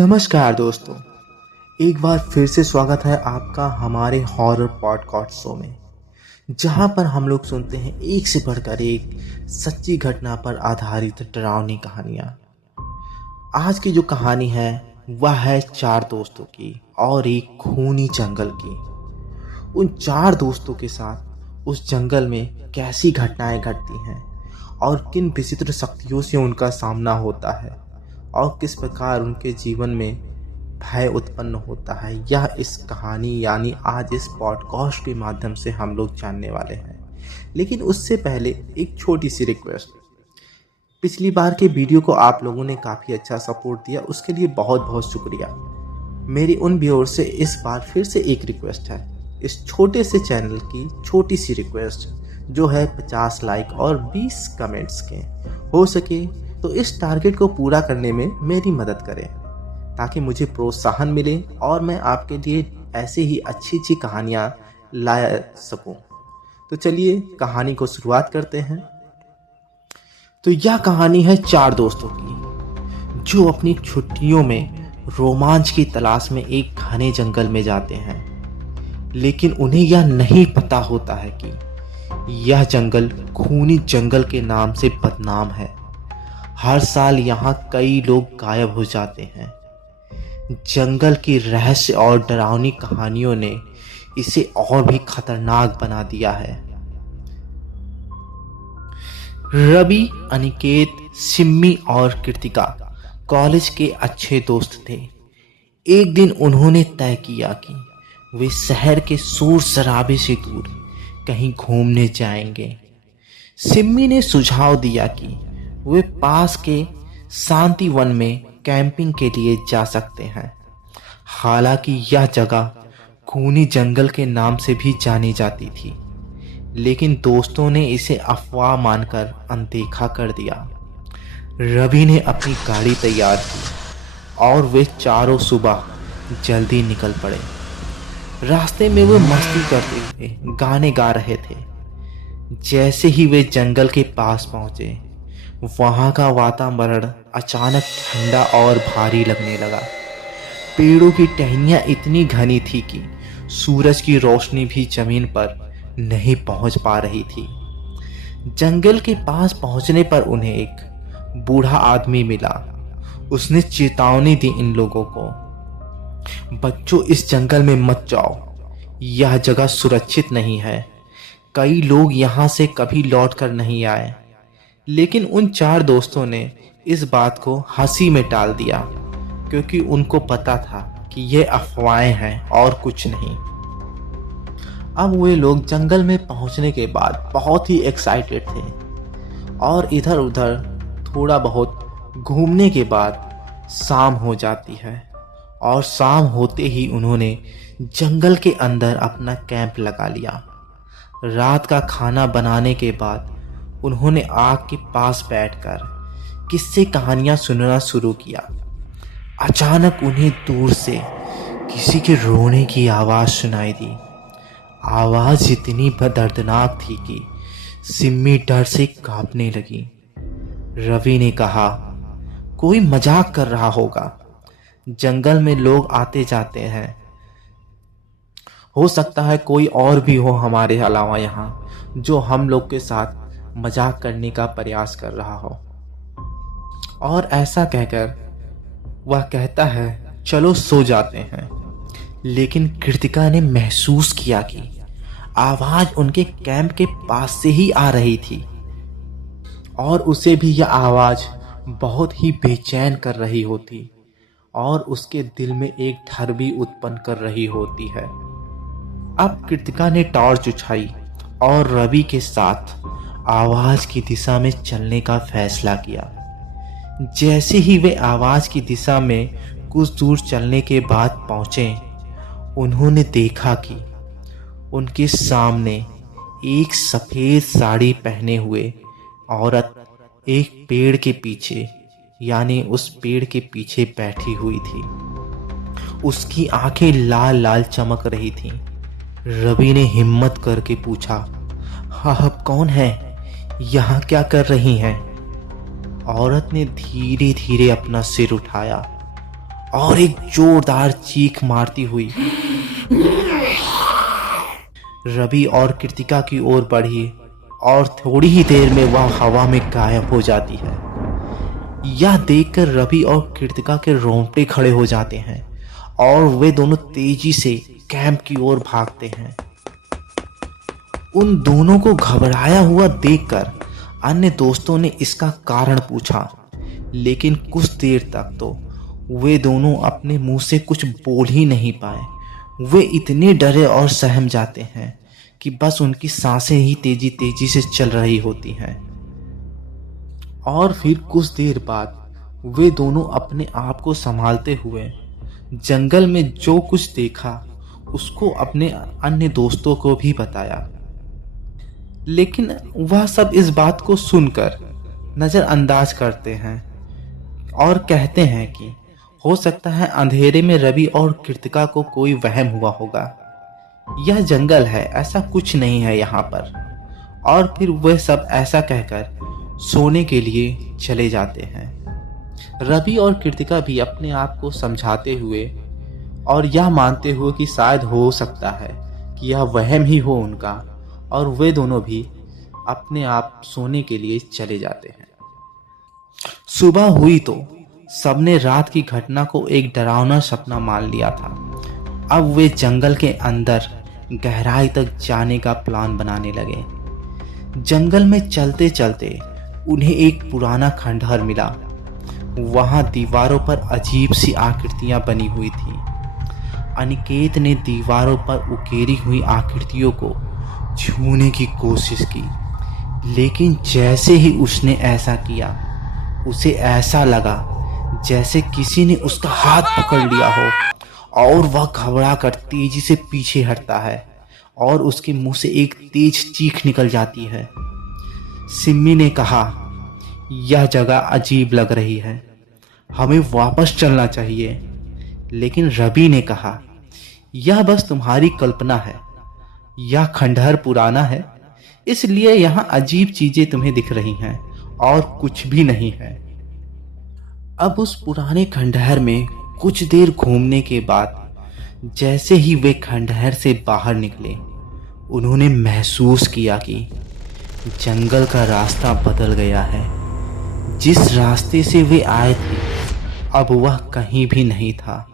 नमस्कार दोस्तों, एक बार फिर से स्वागत है आपका हमारे हॉरर पॉडकास्ट शो में, जहां पर हम लोग सुनते हैं एक से बढ़कर एक सच्ची घटना पर आधारित डरावनी कहानियां। आज की जो कहानी है वह है चार दोस्तों की और एक खूनी जंगल की। उन चार दोस्तों के साथ उस जंगल में कैसी घटनाएं घटती हैं और किन विचित्र शक्तियों से उनका सामना होता है और किस प्रकार उनके जीवन में भय उत्पन्न होता है, यह इस कहानी यानी आज इस पॉडकास्ट के माध्यम से हम लोग जानने वाले हैं। लेकिन उससे पहले एक छोटी सी रिक्वेस्ट। पिछली बार के वीडियो को आप लोगों ने काफ़ी अच्छा सपोर्ट दिया, उसके लिए बहुत बहुत शुक्रिया। मेरी उन व्यूअर से इस बार फिर से एक रिक्वेस्ट है, इस छोटे से चैनल की छोटी सी रिक्वेस्ट जो है 50 लाइक और 20 कमेंट्स के। हो सके तो इस टारगेट को पूरा करने में मेरी मदद करें ताकि मुझे प्रोत्साहन मिले और मैं आपके लिए ऐसे ही अच्छी अच्छी कहानियाँ ला सकूं। तो चलिए कहानी को शुरुआत करते हैं। तो यह कहानी है चार दोस्तों की जो अपनी छुट्टियों में रोमांच की तलाश में एक घने जंगल में जाते हैं। लेकिन उन्हें यह नहीं पता होता है कि यह जंगल खूनी जंगल के नाम से बदनाम है। हर साल यहाँ कई लोग गायब हो जाते हैं। जंगल की रहस्य और डरावनी कहानियों ने इसे और भी खतरनाक बना दिया है। रवि, अनिकेत, सिम्मी और कृतिका कॉलेज के अच्छे दोस्त थे। एक दिन उन्होंने तय किया कि वे शहर के शोर शराबे से दूर कहीं घूमने जाएंगे। सिम्मी ने सुझाव दिया कि वे पास के शांति वन में कैंपिंग के लिए जा सकते हैं। हालांकि यह जगह खूनी जंगल के नाम से भी जानी जाती थी, लेकिन दोस्तों ने इसे अफवाह मानकर अनदेखा कर दिया। रवि ने अपनी गाड़ी तैयार की और वे चारों सुबह जल्दी निकल पड़े। रास्ते में वे मस्ती करते हुए गाने गा रहे थे। जैसे ही वे जंगल के पास पहुंचे, वहां का वातावरण अचानक ठंडा और भारी लगने लगा। पेड़ों की टहनियां इतनी घनी थी कि सूरज की रोशनी भी जमीन पर नहीं पहुंच पा रही थी। जंगल के पास पहुंचने पर उन्हें एक बूढ़ा आदमी मिला। उसने चेतावनी दी इन लोगों को, बच्चों इस जंगल में मत जाओ, यह जगह सुरक्षित नहीं है। कई लोग यहाँ से कभी लौट कर नहीं आए। लेकिन उन चार दोस्तों ने इस बात को हंसी में टाल दिया, क्योंकि उनको पता था कि ये अफवाहें हैं और कुछ नहीं। अब वे लोग जंगल में पहुंचने के बाद बहुत ही एक्साइटेड थे और इधर उधर थोड़ा बहुत घूमने के बाद शाम हो जाती है और शाम होते ही उन्होंने जंगल के अंदर अपना कैंप लगा लिया। रात का खाना बनाने के बाद उन्होंने आग के पास बैठकर किस्से कहानियां सुनना शुरू किया। अचानक उन्हें दूर से किसी के रोने की आवाज़ सुनाई दी। आवाज़ इतनी दर्दनाक थी कि सिम्मी डर से कांपने लगी। रवि ने कहा, कोई मजाक कर रहा होगा। जंगल में लोग आते जाते हैं, हो सकता है कोई और भी हो हमारे अलावा यहाँ जो हम लोग के साथ मजाक करने का प्रयास कर रहा हो। और ऐसा कहकर वह कहता है, चलो सो जाते हैं। लेकिन कृतिका ने महसूस किया कि आवाज उनके कैंप के पास से ही आ रही थी और उसे भी यह आवाज बहुत ही बेचैन कर रही होती और उसके दिल में एक डर भी उत्पन्न कर रही होती है। अब कृतिका ने टॉर्च उठाई और रवि के साथ आवाज की दिशा में चलने का फैसला किया। जैसे ही वे आवाज की दिशा में कुछ दूर चलने के बाद पहुंचे, उन्होंने देखा कि उनके सामने एक सफेद साड़ी पहने हुए औरत एक पेड़ के पीछे यानी उस पेड़ के पीछे बैठी हुई थी। उसकी आंखें लाल लाल चमक रही थीं। रवि ने हिम्मत करके पूछा, आप कौन हैं? यहाँ क्या कर रही हैं? औरत ने धीरे धीरे अपना सिर उठाया और एक जोरदार चीख मारती हुई रवि और कृतिका की ओर बढ़ी और थोड़ी ही देर में वह हवा में गायब हो जाती है। यह देखकर रवि और कृतिका के रोंगटे खड़े हो जाते हैं और वे दोनों तेजी से कैंप की ओर भागते हैं। उन दोनों को घबराया हुआ देखकर अन्य दोस्तों ने इसका कारण पूछा, लेकिन कुछ देर तक तो वे दोनों अपने मुंह से कुछ बोल ही नहीं पाए। वे इतने डरे और सहम जाते हैं कि बस उनकी सांसें ही तेजी तेजी से चल रही होती हैं। और फिर कुछ देर बाद वे दोनों अपने आप को संभालते हुए जंगल में जो कुछ देखा उसको अपने अन्य दोस्तों को भी बताया, लेकिन वह सब इस बात को सुनकर नज़रअंदाज करते हैं और कहते हैं कि हो सकता है अंधेरे में रवि और कृतिका को कोई वहम हुआ होगा। यह जंगल है, ऐसा कुछ नहीं है यहाँ पर। और फिर वह सब ऐसा कहकर सोने के लिए चले जाते हैं। रवि और कृतिका भी अपने आप को समझाते हुए और यह मानते हुए कि शायद हो सकता है कि यह वहम ही हो उनका, और वे दोनों भी अपने आप सोने के लिए चले जाते हैं। सुबह हुई तो सबने रात की घटना को एक डरावना सपना मान लिया था। अब वे जंगल के अंदर गहराई तक जाने का प्लान बनाने लगे। जंगल में चलते चलते उन्हें एक पुराना खंडहर मिला। वहां दीवारों पर अजीब सी आकृतियां बनी हुई थी। अनिकेत ने दीवारों पर उकेरी हुई आकृतियों को छूने की कोशिश की, लेकिन जैसे ही उसने ऐसा किया उसे ऐसा लगा जैसे किसी ने उसका हाथ पकड़ लिया हो, और वह घबराकर तेजी से पीछे हटता है और उसके मुंह से एक तेज चीख निकल जाती है। सिम्मी ने कहा, यह जगह अजीब लग रही है, हमें वापस चलना चाहिए। लेकिन रवि ने कहा, यह बस तुम्हारी कल्पना है। यह खंडहर पुराना है, इसलिए यहाँ अजीब चीजें तुम्हें दिख रही हैं और कुछ भी नहीं है। अब उस पुराने खंडहर में कुछ देर घूमने के बाद जैसे ही वे खंडहर से बाहर निकले, उन्होंने महसूस किया कि जंगल का रास्ता बदल गया है। जिस रास्ते से वे आए थे अब वह कहीं भी नहीं था।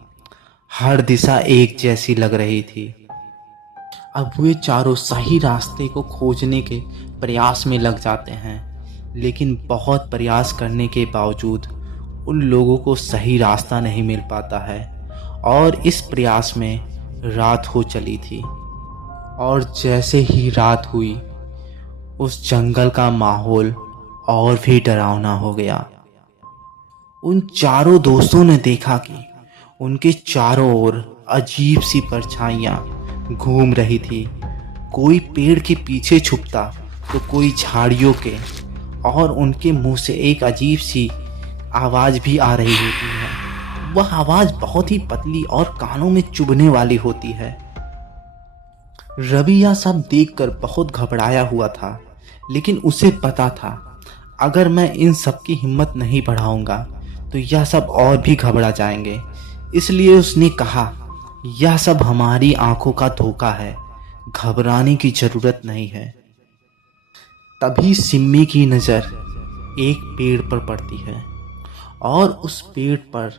हर दिशा एक जैसी लग रही थी। अब वे चारों सही रास्ते को खोजने के प्रयास में लग जाते हैं, लेकिन बहुत प्रयास करने के बावजूद उन लोगों को सही रास्ता नहीं मिल पाता है और इस प्रयास में रात हो चली थी। और जैसे ही रात हुई उस जंगल का माहौल और भी डरावना हो गया। उन चारों दोस्तों ने देखा कि उनके चारों ओर अजीब सी परछाइयां घूम रही थी। कोई पेड़ के पीछे छुपता तो कोई झाड़ियों के, और उनके मुंह से एक अजीब सी आवाज भी आ रही होती है। वह आवाज बहुत ही पतली और कानों में चुभने वाली होती है। रवि यह सब देखकर बहुत घबराया हुआ था, लेकिन उसे पता था अगर मैं इन सब की हिम्मत नहीं बढ़ाऊंगा तो यह सब और भी घबरा जाएंगे। इसलिए उसने कहा, यह सब हमारी आंखों का धोखा है, घबराने की जरूरत नहीं है। तभी सिम्मी की नजर एक पेड़ पर पड़ती है और उस पेड़ पर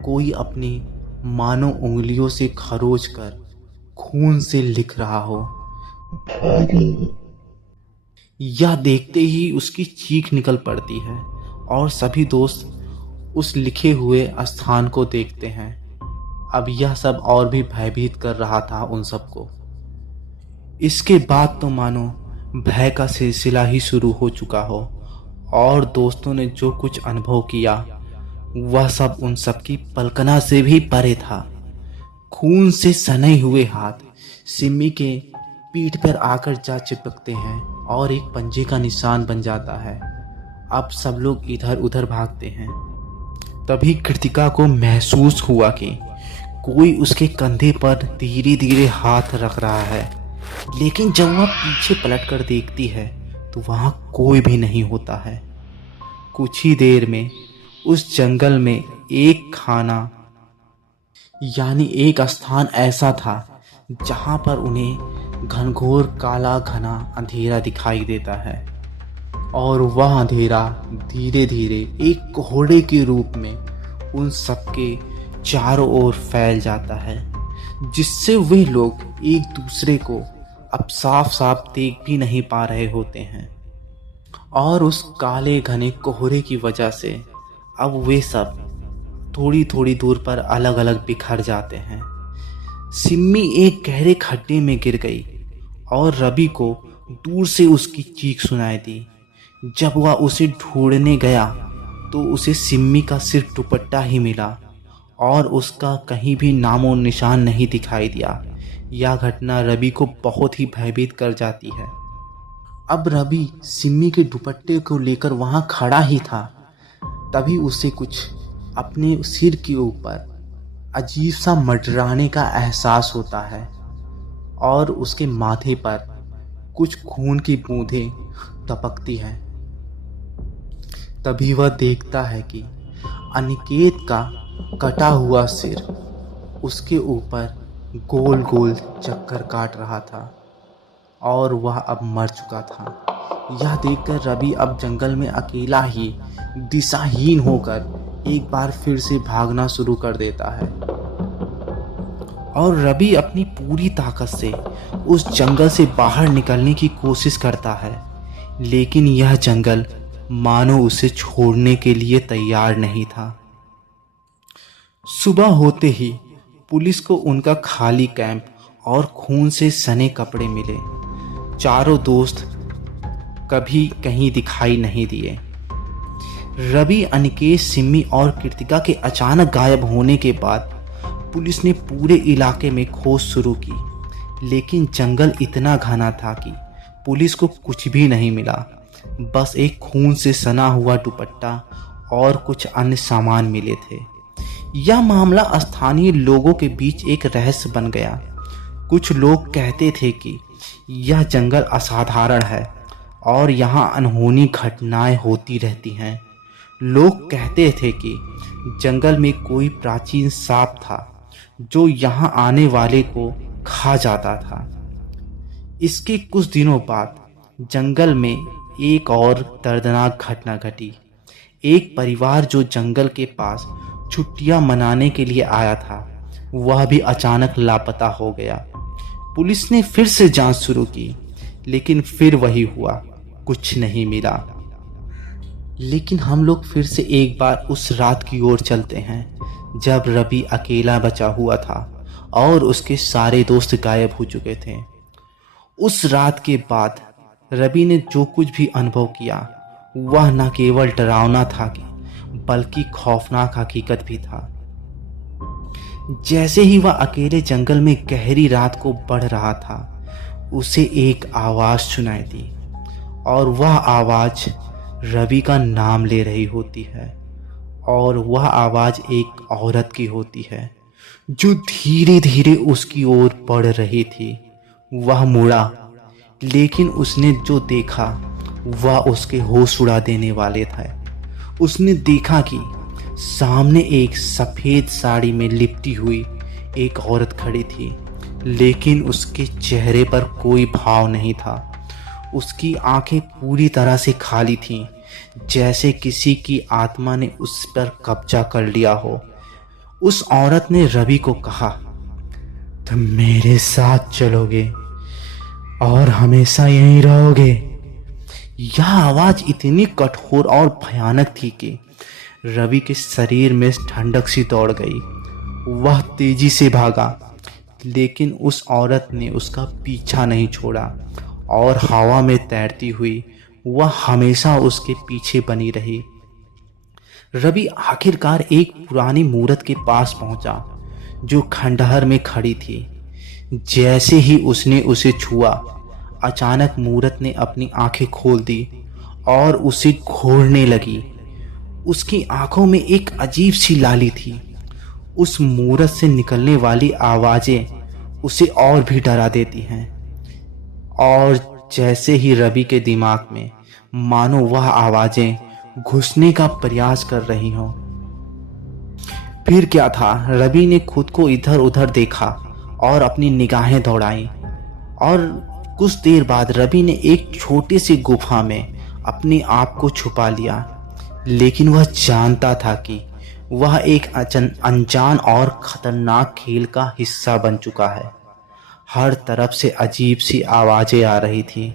कोई अपनी मानो उंगलियों से खरोच कर खून से लिख रहा हो। यह देखते ही उसकी चीख निकल पड़ती है और सभी दोस्त उस लिखे हुए स्थान को देखते हैं। अब यह सब और भी भयभीत कर रहा था उन सबको। इसके बाद तो मानो भय का सिलसिला ही शुरू हो चुका हो, और दोस्तों ने जो कुछ अनुभव किया वह सब उन सब की कल्पना से भी परे था। खून से सने हुए हाथ सिम्मी के पीठ पर आकर जा चिपकते हैं और एक पंजे का निशान बन जाता है। अब सब लोग इधर उधर भागते हैं। तभी कृतिका को महसूस हुआ कि कोई उसके कंधे पर धीरे धीरे हाथ रख रहा है, लेकिन जब वह पीछे पलटकर देखती है तो वहां कोई भी नहीं होता है। कुछ ही देर में उस जंगल में एक खाना यानी एक स्थान ऐसा था जहां पर उन्हें घनघोर काला घना अंधेरा दिखाई देता है और वह अंधेरा धीरे धीरे एक कोहरे के रूप में उन सबके चारों ओर फैल जाता है, जिससे वे लोग एक दूसरे को अब साफ साफ देख भी नहीं पा रहे होते हैं। और उस काले घने कोहरे की वजह से अब वे सब थोड़ी थोड़ी दूर पर अलग अलग बिखर जाते हैं। सिम्मी एक गहरे खड्डे में गिर गई और रवि को दूर से उसकी चीख सुनाई दी। जब वह उसे ढूंढने गया तो उसे सिम्मी का सिर्फ दुपट्टा ही मिला और उसका कहीं भी नामो निशान नहीं दिखाई दिया। यह घटना रवि को बहुत ही भयभीत कर जाती है। अब रवि सिम्मी के दुपट्टे को लेकर वहां खड़ा ही था, तभी उसे कुछ अपने सिर के ऊपर अजीब सा मंडराने का एहसास होता है और उसके माथे पर कुछ खून की बूंदें टपकती हैं। तभी वह देखता है कि अनिकेत का कटा हुआ सिर उसके ऊपर गोल गोल चक्कर काट रहा था और वह अब मर चुका था। यह देखकर रवि अब जंगल में अकेला ही दिशाहीन होकर एक बार फिर से भागना शुरू कर देता है और रवि अपनी पूरी ताकत से उस जंगल से बाहर निकलने की कोशिश करता है, लेकिन यह जंगल मानो उसे छोड़ने के लिए तैयार नहीं था। सुबह होते ही पुलिस को उनका खाली कैंप और खून से सने कपड़े मिले। चारों दोस्त कभी कहीं दिखाई नहीं दिए। रवि, अनिकेत, सिम्मी और कृतिका के अचानक गायब होने के बाद पुलिस ने पूरे इलाके में खोज शुरू की, लेकिन जंगल इतना घना था कि पुलिस को कुछ भी नहीं मिला। बस एक खून से सना हुआ दुपट्टा और कुछ अन्य सामान मिले थे। यह मामला स्थानीय लोगों के बीच एक रहस्य बन गया। कुछ लोग कहते थे कि यह जंगल असाधारण है और यहाँ अनहोनी घटनाएं होती रहती हैं। लोग कहते थे कि जंगल में कोई प्राचीन सांप था जो यहाँ आने वाले को खा जाता था। इसके कुछ दिनों बाद जंगल में एक और दर्दनाक घटना घटी। एक परिवार जो जंगल के पास छुट्टियां मनाने के लिए आया था, वह भी अचानक लापता हो गया। पुलिस ने फिर से जांच शुरू की, लेकिन फिर वही हुआ, कुछ नहीं मिला। लेकिन हम लोग फिर से एक बार उस रात की ओर चलते हैं जब रवि अकेला बचा हुआ था और उसके सारे दोस्त गायब हो चुके थे। उस रात के बाद रवि ने जो कुछ भी अनुभव किया वह न केवल डरावना था बल्कि खौफनाक हकीकत भी था। जैसे ही वह अकेले जंगल में गहरी रात को बढ़ रहा था, उसे एक आवाज सुनाई दी और वह आवाज रवि का नाम ले रही होती है और वह आवाज एक औरत की होती है जो धीरे धीरे उसकी ओर बढ़ रही थी। वह मुड़ा, लेकिन उसने जो देखा वह उसके होश उड़ा देने वाले था। उसने देखा कि सामने एक सफेद साड़ी में लिपटी हुई एक औरत खड़ी थी, लेकिन उसके चेहरे पर कोई भाव नहीं था। उसकी आंखें पूरी तरह से खाली थीं, जैसे किसी की आत्मा ने उस पर कब्जा कर लिया हो। उस औरत ने रवि को कहा, तुम मेरे साथ चलोगे और हमेशा यहीं रहोगे। यह आवाज इतनी कठोर और भयानक थी कि रवि के शरीर में ठंडक सी दौड़ गई। वह तेजी से भागा, लेकिन उस औरत ने उसका पीछा नहीं छोड़ा और हवा में तैरती हुई वह हमेशा उसके पीछे बनी रही। रवि आखिरकार एक पुरानी मूरत के पास पहुंचा जो खंडहर में खड़ी थी। जैसे ही उसने उसे छुआ, अचानक मूरत ने अपनी आंखें खोल दी और उसे घूरने लगी। उसकी आंखों में एक अजीब सी लाली थी। उस मूरत से निकलने वाली आवाजें उसे और भी डरा देती हैं और जैसे ही रवि के दिमाग में मानो वह आवाजें घुसने का प्रयास कर रही हों, फिर क्या था, रवि ने खुद को इधर उधर देखा और अपनी निगाहें दौड़ाई, और कुछ देर बाद रवि ने एक छोटी सी गुफा में अपने आप को छुपा लिया। लेकिन वह जानता था कि वह एक अनजान और खतरनाक खेल का हिस्सा बन चुका है। हर तरफ से अजीब सी आवाजें आ रही थी,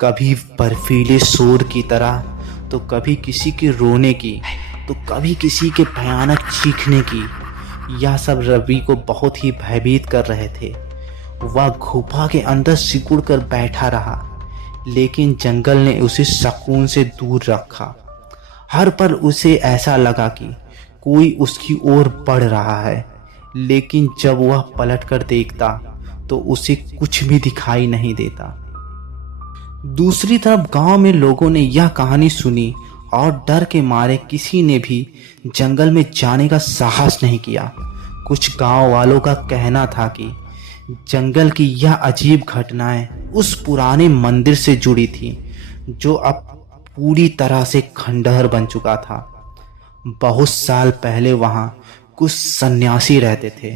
कभी बर्फीले शोर की तरह, तो कभी किसी के रोने की, तो कभी किसी के भयानक चीखने की। यह सब रवि को बहुत ही भयभीत कर रहे थे। वह गुफा के अंदर सिकुड़ कर बैठा रहा, लेकिन जंगल ने उसे सुकून से दूर रखा। हर पल उसे ऐसा लगा कि कोई उसकी ओर बढ़ रहा है, लेकिन जब वह पलट कर देखता तो उसे कुछ भी दिखाई नहीं देता। दूसरी तरफ गांव में लोगों ने यह कहानी सुनी और डर के मारे किसी ने भी जंगल में जाने का साहस नहीं किया। कुछ गांव वालों का कहना था कि जंगल की यह अजीब घटनाएं उस पुराने मंदिर से जुड़ी थी, जो अब पूरी तरह से खंडहर बन चुका था। बहुत साल पहले वहां कुछ सन्यासी रहते थे,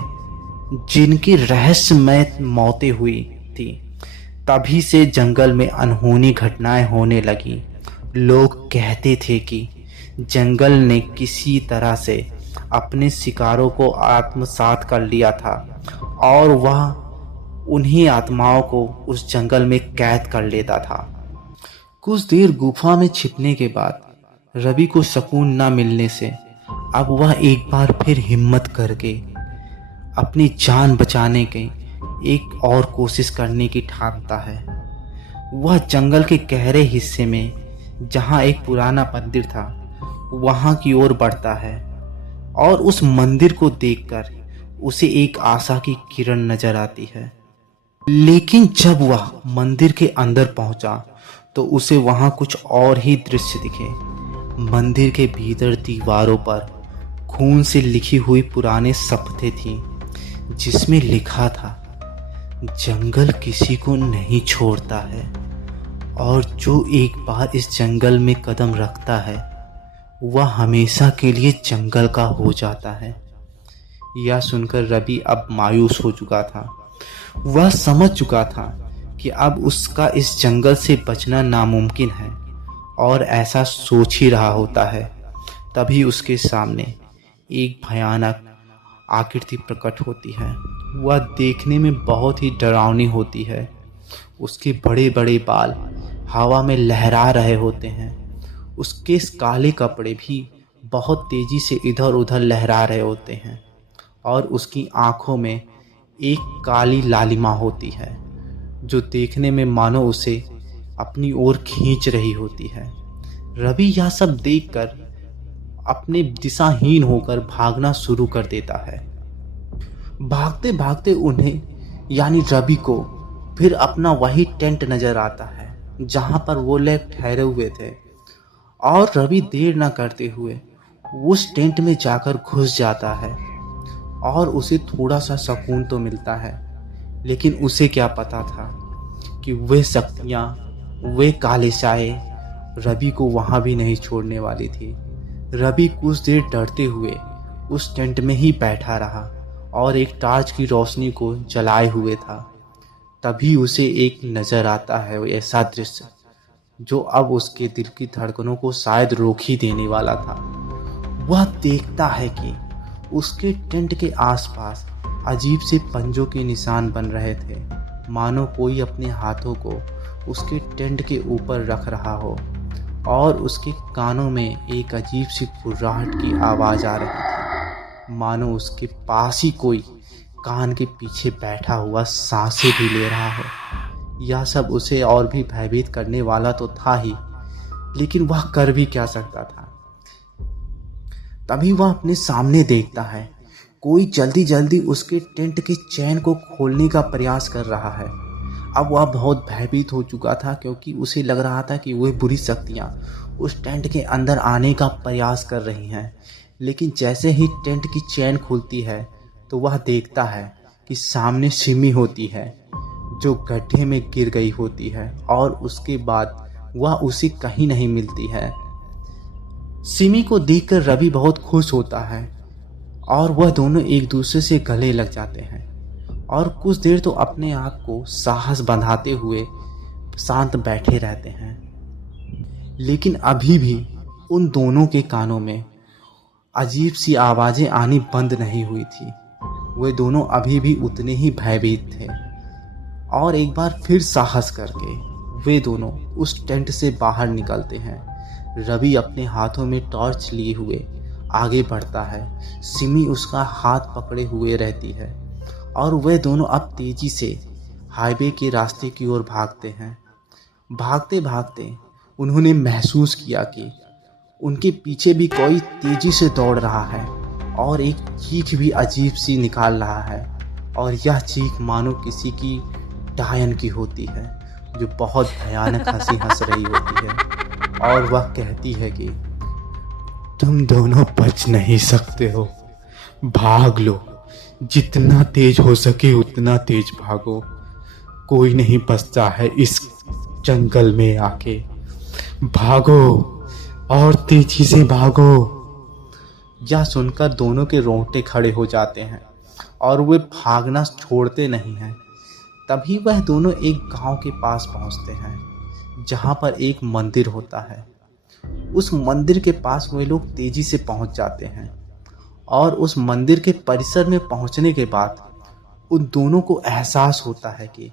जिनकी रहस्यमय मौतें हुई थी। तभी से जंगल में अनहोनी घटनाएं होने लगी। लोग कहते थे कि जंगल ने किसी तरह से अपने शिकारों को आत्मसात कर लिया था, और वह उन्हीं आत्माओं को उस जंगल में कैद कर लेता था। कुछ देर गुफा में छिपने के बाद रवि को सुकून न मिलने से अब वह एक बार फिर हिम्मत करके अपनी जान बचाने की एक और कोशिश करने की ठानता है। वह जंगल के गहरे हिस्से में, जहां एक पुराना मंदिर था, वहां की ओर बढ़ता है, और उस मंदिर को देखकर उसे एक आशा की किरण नजर आती है। लेकिन जब वह मंदिर के अंदर पहुंचा तो उसे वहां कुछ और ही दृश्य दिखे। मंदिर के भीतर दीवारों पर खून से लिखी हुई पुराने शपथें थीं, जिसमें लिखा था, जंगल किसी को नहीं छोड़ता है, और जो एक बार इस जंगल में कदम रखता है वह हमेशा के लिए जंगल का हो जाता है। यह सुनकर रवि अब मायूस हो चुका था। वह समझ चुका था कि अब उसका इस जंगल से बचना नामुमकिन है, और ऐसा सोच ही रहा होता है, तभी उसके सामने एक भयानक आकृति प्रकट होती है। वह देखने में बहुत ही डरावनी होती है। उसके बड़े बड़े बाल हवा में लहरा रहे होते हैं। उसके काले कपड़े भी बहुत तेजी से इधर उधर लहरा रहे होते हैं, और उसकी आंखों में एक काली लालिमा होती है, जो देखने में मानो उसे अपनी ओर खींच रही होती है। रवि यह सब देखकर अपने दिशाहीन होकर भागना शुरू कर देता है। भागते भागते उन्हें यानी रवि को फिर अपना वही टेंट नजर आता है, जहां पर वो लोग ठहरे हुए थे, और रवि देर न करते हुए उस टेंट में जाकर घुस जाता है, और उसे थोड़ा सा सुकून तो मिलता है। लेकिन उसे क्या पता था कि वे शक्तियाँ, वे काले साए रवि को वहां भी नहीं छोड़ने वाली थी। रवि कुछ देर डरते हुए उस टेंट में ही बैठा रहा और एक टार्च की रोशनी को जलाए हुए था। तभी उसे एक नजर आता है ऐसा दृश्य, जो अब उसके दिल की धड़कनों को शायद रोक ही देने वाला था। वह देखता है कि उसके टेंट के आसपास अजीब से पंजों के निशान बन रहे थे, मानो कोई अपने हाथों को उसके टेंट के ऊपर रख रहा हो, और उसके कानों में एक अजीब सी गुर्राहट की आवाज़ आ रही थी, मानो उसके पास ही कोई कान के पीछे बैठा हुआ सांसें भी ले रहा हो। यह सब उसे और भी भयभीत करने वाला तो था ही, लेकिन वह कर भी क्या सकता था। तभी वह अपने सामने देखता है, कोई जल्दी जल्दी उसके टेंट के चैन को खोलने का प्रयास कर रहा है। अब वह बहुत भयभीत हो चुका था, क्योंकि उसे लग रहा था कि वह बुरी शक्तियाँ उस टेंट के अंदर आने का प्रयास कर रही हैं। लेकिन जैसे ही टेंट की चैन खुलती है तो वह देखता है कि सामने सिमी होती है, जो गड्ढे में गिर गई होती है, और उसके बाद वह उसे कहीं नहीं मिलती है। सिमी को देखकर रवि बहुत खुश होता है और वह दोनों एक दूसरे से गले लग जाते हैं और कुछ देर तो अपने आप को साहस बंधाते हुए शांत बैठे रहते हैं। लेकिन अभी भी उन दोनों के कानों में अजीब सी आवाज़ें आनी बंद नहीं हुई थी। वे दोनों अभी भी उतने ही भयभीत थे और एक बार फिर साहस करके वे दोनों उस टेंट से बाहर निकलते हैं। रवि अपने हाथों में टॉर्च लिए हुए आगे बढ़ता है। सिमी उसका हाथ पकड़े हुए रहती है और वे दोनों अब तेजी से हाईवे के रास्ते की ओर भागते हैं। भागते भागते उन्होंने महसूस किया कि उनके पीछे भी कोई तेजी से दौड़ रहा है और एक चीख भी अजीब सी निकाल रहा है। और यह चीख मानो किसी की डायन की होती है जो बहुत भयानक हंसी हंस रही होती है और वह कहती है कि तुम दोनों बच नहीं सकते हो, भाग लो, जितना तेज हो सके उतना तेज भागो, कोई नहीं बचता है इस जंगल में आके, भागो और तेजी से भागो। यह सुनकर दोनों के रोंगटे खड़े हो जाते हैं और वे भागना छोड़ते नहीं हैं। तभी वह दोनों एक गांव के पास पहुंचते हैं जहां पर एक मंदिर होता है। उस मंदिर के पास वे लोग तेजी से पहुंच जाते हैं और उस मंदिर के परिसर में पहुंचने के बाद उन दोनों को एहसास होता है कि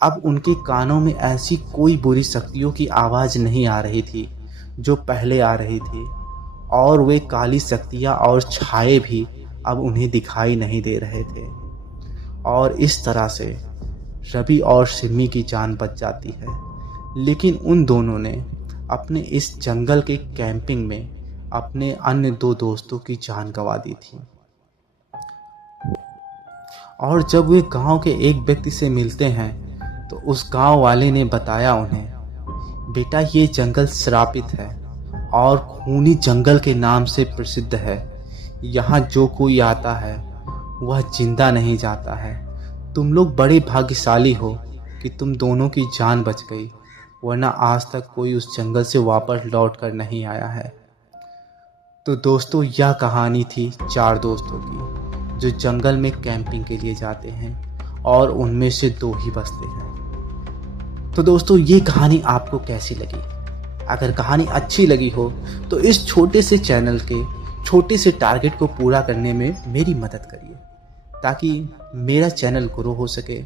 अब उनके कानों में ऐसी कोई बुरी शक्तियों की आवाज़ नहीं आ रही थी जो पहले आ रही थी और वे काली शक्तियाँ और छाए भी अब उन्हें दिखाई नहीं दे रहे थे। और इस तरह से रवि और सिमी की जान बच जाती है। लेकिन उन दोनों ने अपने इस जंगल के कैंपिंग में अपने अन्य दो दोस्तों की जान गंवा दी थी। और जब वे गांव के एक व्यक्ति से मिलते हैं तो उस गांव वाले ने बताया उन्हें, बेटा ये जंगल श्रापित है और खूनी जंगल के नाम से प्रसिद्ध है। यहाँ जो कोई आता है वह जिंदा नहीं जाता है। तुम लोग बड़े भाग्यशाली हो कि तुम दोनों की जान बच गई, वरना आज तक कोई उस जंगल से वापस लौट कर नहीं आया है। तो दोस्तों यह कहानी थी 4 दोस्तों की जो जंगल में कैंपिंग के लिए जाते हैं और उनमें से 2 ही बचते हैं। तो दोस्तों ये कहानी आपको कैसी लगी? अगर कहानी अच्छी लगी हो तो इस छोटे से चैनल के छोटे से टारगेट को पूरा करने में मेरी मदद करिए ताकि मेरा चैनल ग्रो हो सके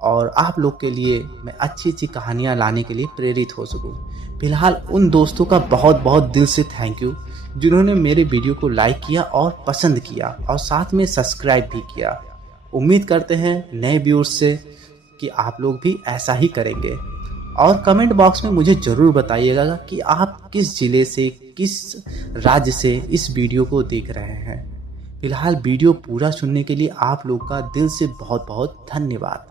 और आप लोग के लिए मैं अच्छी अच्छी कहानियाँ लाने के लिए प्रेरित हो सकूँ। फिलहाल उन दोस्तों का बहुत बहुत दिल से थैंक यू जिन्होंने मेरे वीडियो को लाइक किया और पसंद किया और साथ में सब्सक्राइब भी किया। उम्मीद करते हैं नए व्यूअर्स से कि आप लोग भी ऐसा ही करेंगे। और कमेंट बॉक्स में मुझे ज़रूर बताइएगा कि आप किस ज़िले से, किस राज्य से इस वीडियो को देख रहे हैं। फिलहाल वीडियो पूरा सुनने के लिए आप लोग का दिल से बहुत बहुत धन्यवाद।